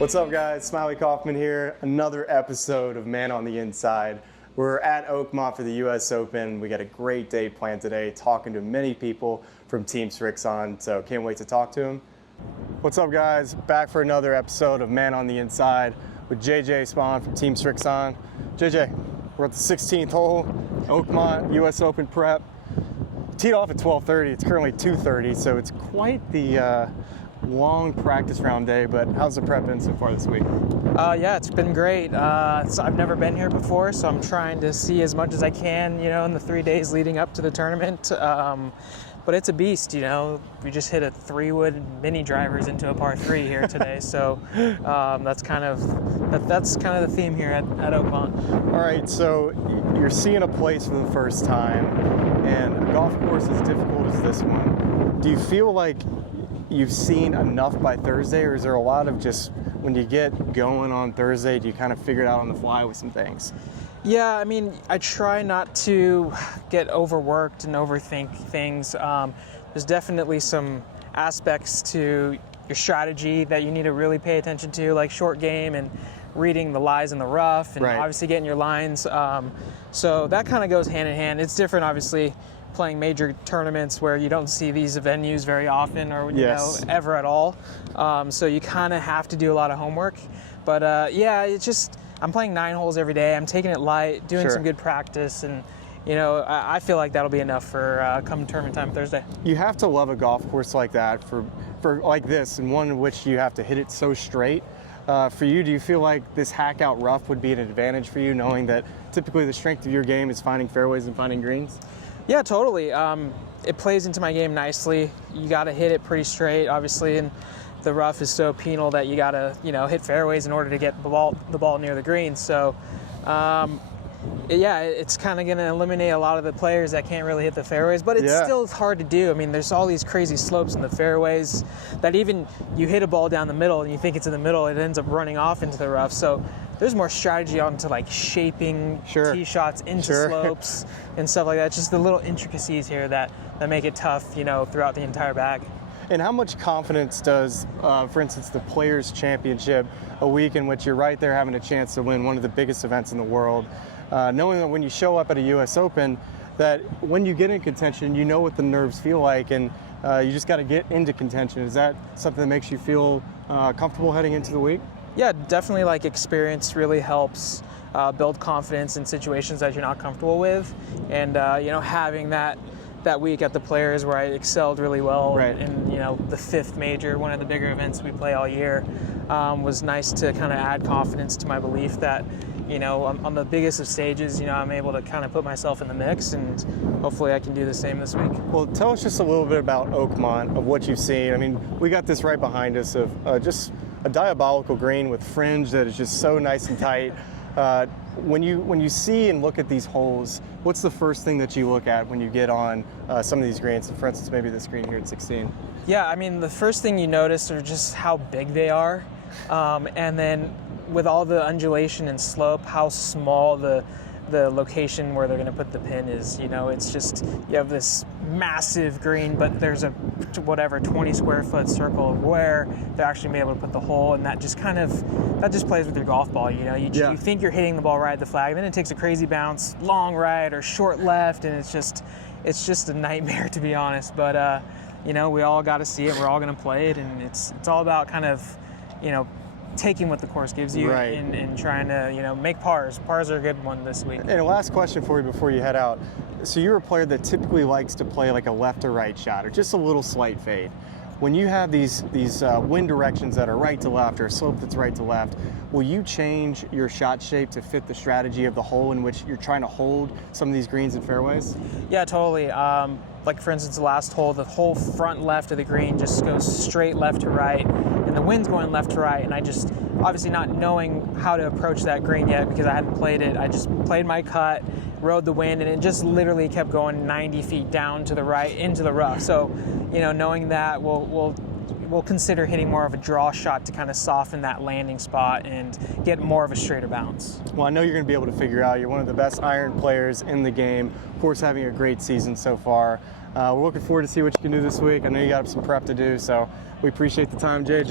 What's up, guys? Smylie Kaufman here. Another episode of Man on the Inside. We're at Oakmont for the U.S. Open. We got a great day planned today, talking to many people from Team Srixon, so can't wait to talk to them. What's up, guys? Back for another episode of Man on the Inside with JJ Spaun from Team Srixon. JJ, we're at the 16th hole, Oakmont U.S. Open prep. Teed off at 12:30. It's currently 2:30, so it's quite the long practice round day, but how's the prep been so far this week? Yeah, it's been great. So I've never been here before, so I'm trying to see as much as I can, in the 3 days leading up to the tournament. But it's a beast, We just hit a 3-wood mini drivers into a par 3 here today, so that's kind of the theme here at Oakmont. All right, so you're seeing a place for the first time, and a golf course as difficult as this one. Do you feel like you've seen enough by Thursday, or is there a lot of just when you get going on Thursday, do you kind of figure it out on the fly with some things? Yeah, I mean, I try not to get overworked and overthink things. There's definitely some aspects to your strategy that you need to really pay attention to, like short game and reading the lies in the rough, and obviously getting your lines. So that kind of goes hand in hand. It's different, obviously, playing major tournaments where you don't see these venues very often, or ever at all. So you kind of have to do a lot of homework. But yeah, it's just I'm playing 9 holes every day. I'm taking it light, doing some good practice, and I feel like that'll be enough for come tournament time Thursday. You have to love a golf course like that for like this, and one in which you have to hit it so straight. For you, do you feel like this hack out rough would be an advantage for you, knowing that typically the strength of your game is finding fairways and finding greens? Yeah, totally. It plays into my game nicely. You got to hit it pretty straight, obviously, and the rough is so penal that you got to, hit fairways in order to get the ball near the green. So, yeah, it's kind of going to eliminate a lot of the players that can't really hit the fairways, but it's still hard to do. I mean, there's all these crazy slopes in the fairways that even you hit a ball down the middle and you think it's in the middle, it ends up running off into the rough. So there's more strategy onto like shaping tee shots into slopes and stuff like that. It's just the little intricacies here that make it tough, throughout the entire bag. And how much confidence does, for instance, the Players' Championship, a week in which you're right there having a chance to win one of the biggest events in the world, knowing that when you show up at a U.S. Open, that when you get in contention, you know what the nerves feel like, and you just got to get into contention. Is that something that makes you feel comfortable heading into the week? Yeah, definitely. Like, experience really helps build confidence in situations that you're not comfortable with, and having that week at the Players where I excelled really well in the 5th major, one of the bigger events we play all year, was nice to kind of add confidence to my belief that on the biggest of stages, I'm able to kind of put myself in the mix, and hopefully I can do the same this week. Well, tell us just a little bit about Oakmont, of what you've seen. I mean, we got this right behind us of just a diabolical green with fringe that is just so nice and tight. When you see and look at these holes, what's the first thing that you look at when you get on some of these greens? For instance, maybe this green here at 16. Yeah, I mean, the first thing you notice are just how big they are, and then with all the undulation and slope, how small the location where they're going to put the pin is. It's just, you have this massive green, but there's a 20 square foot circle where they're actually able to put the hole, and that just plays with your golf ball. You think you're hitting the ball right at the flag, and then it takes a crazy bounce, long right or short left, and it's just a nightmare, to be honest. But we all got to see it. We're all going to play it, and it's all about kind of taking what the course gives you and trying to make pars. Pars are a good one this week. And a last question for you before you head out. So you're a player that typically likes to play like a left or right shot, or just a little slight fade. When you have these wind directions that are right to left, or a slope that's right to left, will you change your shot shape to fit the strategy of the hole in which you're trying to hold some of these greens and fairways? Yeah, totally. Like, for instance, the last hole, the whole front left of the green just goes straight left to right, and the wind's going left to right, and I just, obviously not knowing how to approach that green yet because I hadn't played it, I just played my cut, rode the wind, and it just literally kept going 90 feet down to the right into the rough. So, knowing that, we'll consider hitting more of a draw shot to kind of soften that landing spot and get more of a straighter bounce. Well, I know you're going to be able to figure out. You're one of the best iron players in the game. Of course, having a great season so far. We're looking forward to see what you can do this week. I know you got some prep to do, so we appreciate the time, JJ.